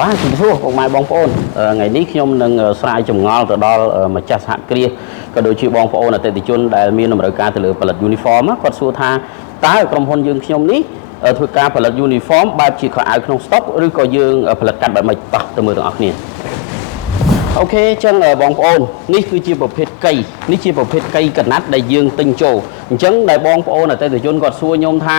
បាទជំរាបសួរពុកម៉ែបងប្អូនថ្ងៃនេះខ្ញុំនឹងស្រាយចម្ងល់ទៅដល់ម្ចាស់សហគ្រាសក៏ដូចជាបងប្អូនអតិថិជនដែលមានតម្រូវការទៅលើផលិត uniform គាត់សួរថាតើក្រុមហ៊ុនយើងខ្ញុំនេះធ្វើការផលិត uniform បែបជាខោអាវក្នុង stock ឬក៏យើងផលិតកាត់បែបម៉េចតោះទៅមើលទាំងអស់គ្នាអូខេអញ្ចឹងបងប្អូននេះគឺជាប្រភេទកៃនេះជាប្រភេទកៃកណាត់ដែលយើងទិញចូលអញ្ចឹងដែលបងប្អូនអតិថិជនគាត់សួរខ្ញុំថា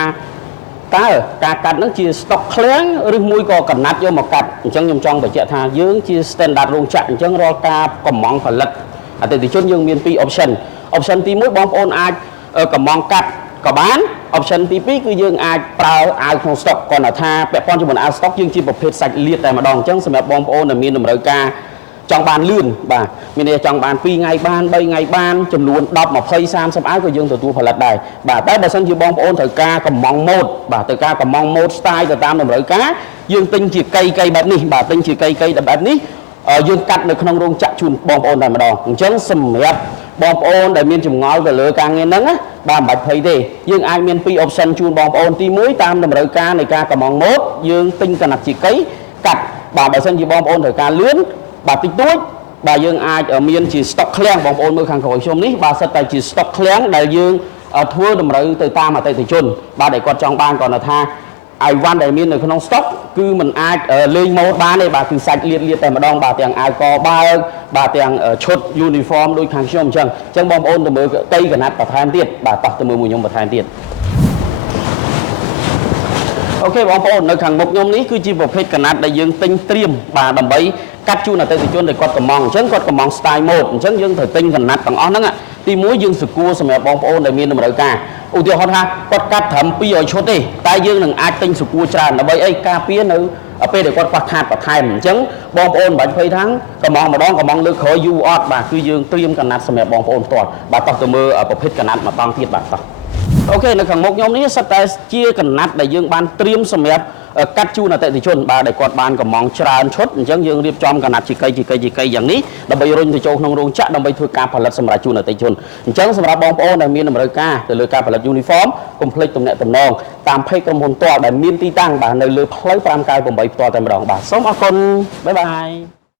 តើការកាត់ហ្នឹងជា stock ឃ្លាំងឬមួយក៏កណាត់យកមកកាត់អញ្ចឹងខ្ញុំចង់បញ្ជាក់ថាយើងជា standard រោងចក្រអញ្ចឹងរាល់ការកម្មង់ផលិតអតិថិជនយើងមាន2 option ទី1បងប្អូនអាចកម្មង់កាត់ក៏បាន option ទី2គឺយើងអាចប្រើអាវក្នុង stock គាត់ថាពាក់ព័ន្ធជាមួយអាវ stock យើងជាប្រភេទសាច់លាតតែម្ដងអញ្ចឹងសម្រាប់បងប្អូនដែលមានតម្រូវការចង់បានលឿនបាទមានន័យចង់បាន2ថ្ងៃបាន3ថ្ងៃបានចំនួន10 20 30អាវក៏យើងទទួលផលិតដែរបាទតែបើសិនជាបងប្អូនត្រូវការកម្មង់ម៉ូដបាទត្រូវការកម្មង់ម៉ូដ style ទៅតាមតម្រូវការយើងទិញជាកៃបែបនេះបាទទិញជាកៃបែបនេះយើងកាត់នៅក្នុងរោងចក្រជូនបងប្អូនតែម្ដងអញ្ចឹងសម្រាប់បងប្អូនដែលមានចម្ងល់ទៅលើការងារហ្នឹងបាទមិនបាច់ភ័យទេយើងអាចមាន2 option ជូនបងប្អូនទី1តាមតម្រូវការនៃការកម្មង់ម៉ូដយើងទិញកណាត់ជាកៃកាត់បាទបើសិនជាបងប្អូនត្រូវការលឿនបាទតិចតួចបាទយើងអាចមានជា stock ឃ្លាំងបងប្អូនមើលខាងក្រោយខ្ញុំនេះបាទសិតតែជា stock ឃ្លាំងដែលយើងធ្វើតម្រូវទៅតាមអតិថិជនបាទដែលគាត់ចង់បានគាត់ថាអាវវ៉ាន់ដែលមាននៅក្នុង stock គឺมันអាចលេងម៉ូដបានទេបាទគឺសាច់លាតតែម្ដងបាទទាំងអាវកបើកបាទទាំងឈុត uniform ដូចខាងខ្ញុំអញ្ចឹងបងប្អូនទៅមើលកៃកណាត់បន្ថែមទៀតបាទតោះទៅមើលមួយខ្ញុំបន្ថែមទៀតអូខេបងប្អូននៅខាងមុខខ្ញុំនេះគឺជាប្រភេទកណាត់ដែលយើងទិញត្រៀមបាទដើម្បីកាត់ជូនអតិថិជនដែលគាត់កម្មង់អញ្ចឹងគាត់កម្មង់ style mode អញ្ចឹងយើងត្រូវទិញកណាត់ទាំងអស់ហ្នឹងទី1យើងសកួរសម្រាប់បងប្អូនដែលមានតម្រូវការឧទាហរណ៍ថាគាត់កាត់ត្រឹម200ឈុតទេតែយើងនឹងអាចទិញសកួរច្រើនដើម្បីអីការពារនៅពេលដែលគាត់ខ្វះខាតបន្ថែមអញ្ចឹងបងប្អូនមិនបាច់ភ័យថាកម្មង់ម្ដងកម្មង់លើកក្រោយយូរអត់បាទគឺយើងត្រៀមកណាត់សម្រាប់បងប្អូនផ្ទាល់បាទតោះទៅមើលប្រភេទកណាត់ម្ដងទៀតបាទតោះអូខេនៅខាងមុខខ្ញុំនេះសិតតែជាកណាត់ដែលយើងបានត្រៀមសម្រាប់កាត់ជូនអតិថិជនបាទដែលគាត់បានកម្មង់ច្រើនឈុតអញ្ចឹងយើងរៀបចំកណាត់ជាកៃយ៉ាងនេះដើម្បីរុញទៅចូលក្នុងរោងចក្រដើម្បីធ្វើការផលិតសម្រាប់ជូនអតិថិជនអញ្ចឹងសម្រាប់បងប្អូនដែលមានតម្រូវការទៅលើការផលិត uniform កុំភ្លេចទំនាក់ទំនងតាមเพจក្រុមហ៊ុនផ្ទាល់ដែលមានទីតាំងបាទនៅលើផ្លូវ598ផ្ទាល់តែម្ដងបាទសូមអរគុណបាយបាយ